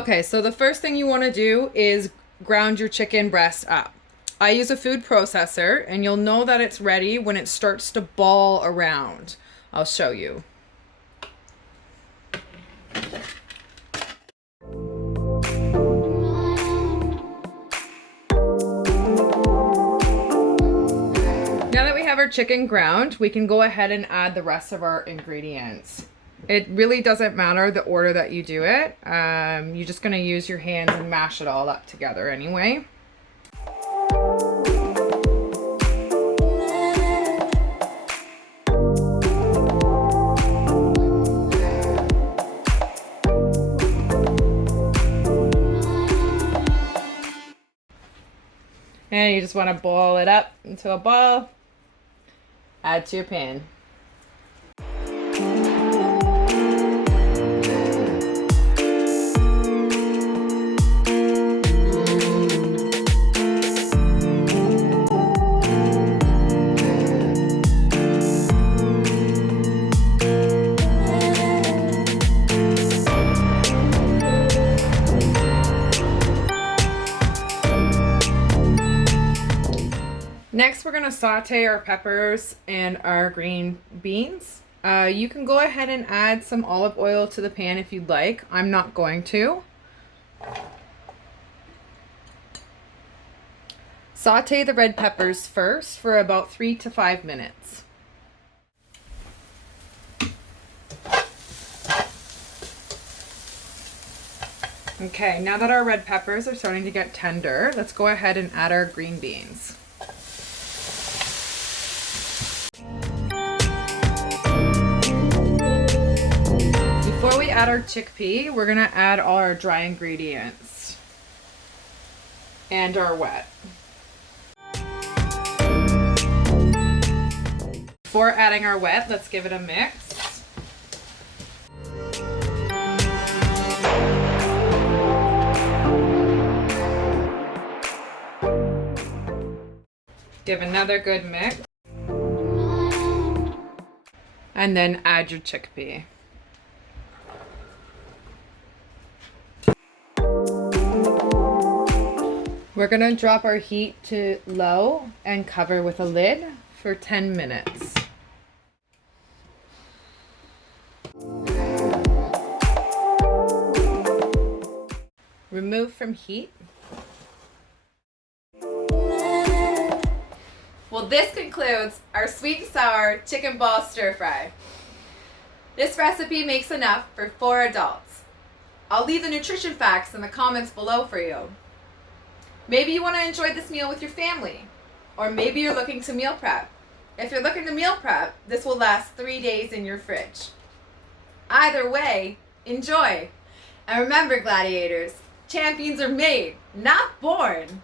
Okay, so the first thing you want to do is ground your chicken breast up. I use a food processor, and you'll know that it's ready when it starts to ball around. I'll show you. Now that we have our chicken ground, we can go ahead and add the rest of our ingredients. It really doesn't matter the order that you do it. You're just going to use your hands and mash it all up together anyway. And you just want to ball it up into a ball. Add to your pan. Next, we're going to saute our peppers and our green beans. You can go ahead and add some olive oil to the pan if you'd like. I'm not going to. Saute the red peppers first for about 3 to 5 minutes. Okay, now that our red peppers are starting to get tender, let's go ahead and add our green beans. Before we add our chickpea, we're gonna add all our dry ingredients and our wet. Before adding our wet, let's give it a mix. Give another good mix. And then add your chickpea. We're gonna drop our heat to low and cover with a lid for 10 minutes. Remove from heat. Well, this concludes our sweet and sour chicken ball stir fry. This recipe makes enough for 4 adults. I'll leave the nutrition facts in the comments below for you. Maybe you want to enjoy this meal with your family, or maybe you're looking to meal prep. If you're looking to meal prep, this will last 3 days in your fridge. Either way, enjoy. And remember, gladiators, champions are made, not born.